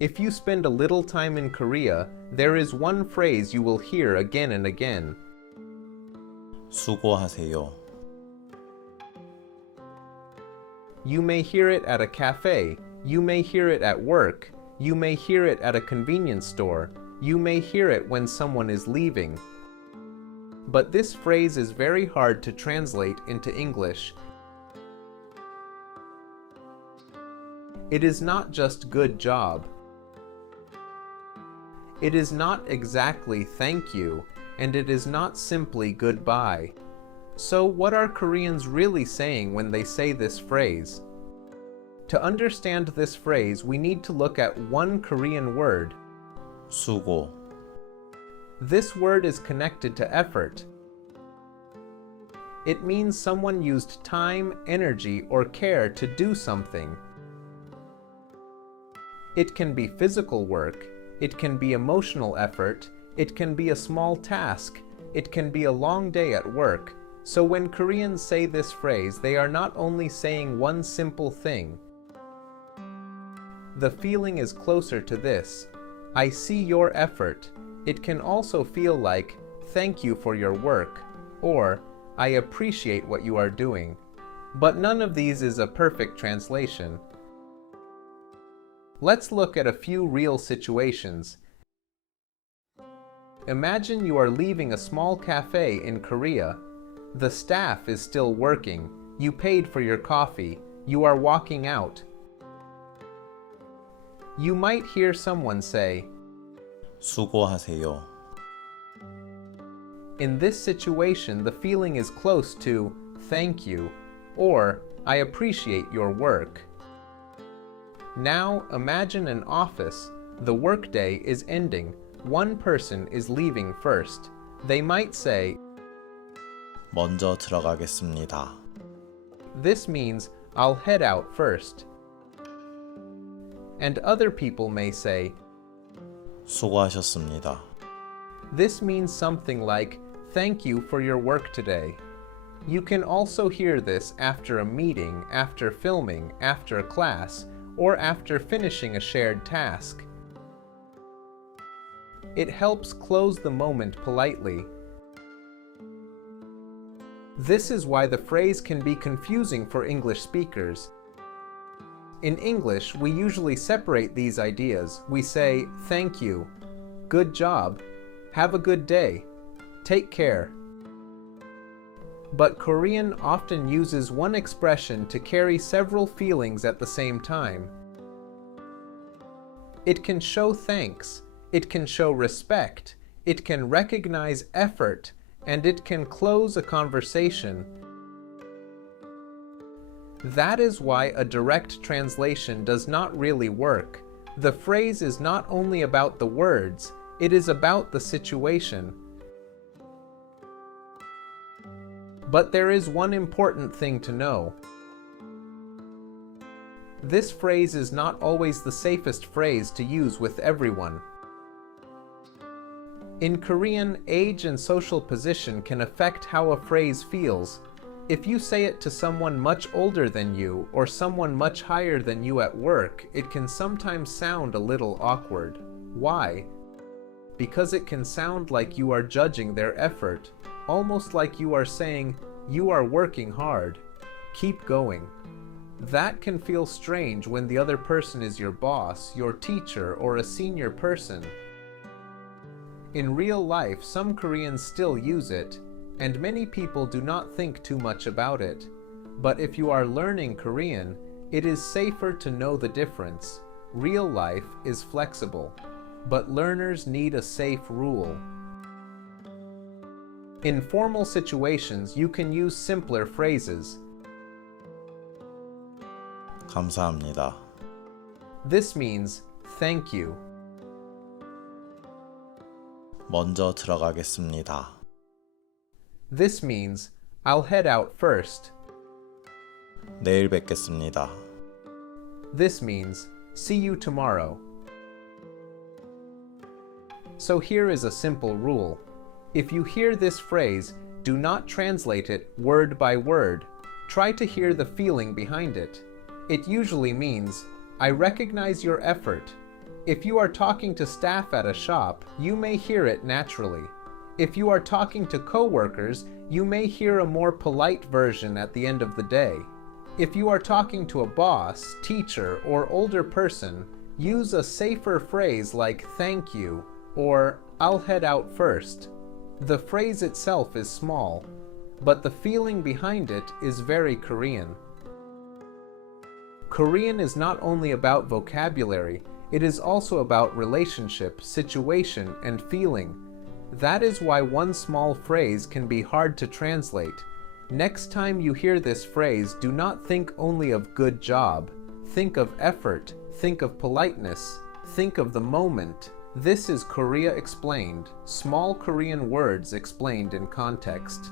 If you spend a little time in Korea, there is one phrase you will hear again and again. 수고하세요. You may hear it at a cafe, you may hear it at work, you may hear it at a convenience store, you may hear it when someone is leaving. But this phrase is very hard to translate into English. It is not just good job. It is not exactly thank you, and it is not simply goodbye. So what are Koreans really saying when they say this phrase? To understand this phrase, we need to look at one Korean word. 수고. This word is connected to effort. It means someone used time, energy, or care to do something. It can be physical work, it can be emotional effort, it can be a small task, it can be a long day at work. So when Koreans say this phrase, they are not only saying one simple thing. The feeling is closer to this. I see your effort. It can also feel like, thank you for your work, or I appreciate what you are doing. But none of these is a perfect translation. Let's look at a few real situations. Imagine you are leaving a small cafe in Korea. The staff is still working. You paid for your coffee. You are walking out. You might hear someone say, 수고하세요. In this situation, the feeling is close to thank you or I appreciate your work. Now imagine an office. The workday is ending. One person is leaving first. They might say, 먼저 들어가겠습니다. This means I'll head out first. And other people may say, 수고하셨습니다. This means something like, thank you for your work today. You can also hear this after a meeting, after filming, after a class, or after finishing a shared task. It helps close the moment politely. This is why the phrase can be confusing for English speakers. In English, we usually separate these ideas. We say, thank you, good job, have a good day, take care. But Korean often uses one expression to carry several feelings at the same time. It can show thanks, it can show respect, it can recognize effort, and it can close a conversation. That is why a direct translation does not really work. The phrase is not only about the words, it is about the situation. But there is one important thing to know. This phrase is not always the safest phrase to use with everyone. In Korean, age and social position can affect how a phrase feels. If you say it to someone much older than you or someone much higher than you at work, it can sometimes sound a little awkward. Why? Because it can sound like you are judging their effort, almost like you are saying, you are working hard. Keep going. That can feel strange when the other person is your boss, your teacher, or a senior person. In real life, some Koreans still use it, and many people do not think too much about it. But if you are learning Korean, it is safer to know the difference. Real life is flexible, but learners need a safe rule. In formal situations, you can use simpler phrases. 감사합니다. This means thank you. 먼저 들어가겠습니다. This means I'll head out first. 내일 뵙겠습니다. This means see you tomorrow. So here is a simple rule. If you hear this phrase, do not translate it word by word. Try to hear the feeling behind it. It usually means, I recognize your effort. If you are talking to staff at a shop, you may hear it naturally. If you are talking to coworkers, you may hear a more polite version at the end of the day. If you are talking to a boss, teacher, or older person, use a safer phrase like thank you or I'll head out first. The phrase itself is small, but the feeling behind it is very Korean. Korean is not only about vocabulary, it is also about relationship, situation, and feeling. That is why one small phrase can be hard to translate. Next time you hear this phrase, do not think only of good job. Think of effort, think of politeness, think of the moment. This is Korea Explained, small Korean words explained in context.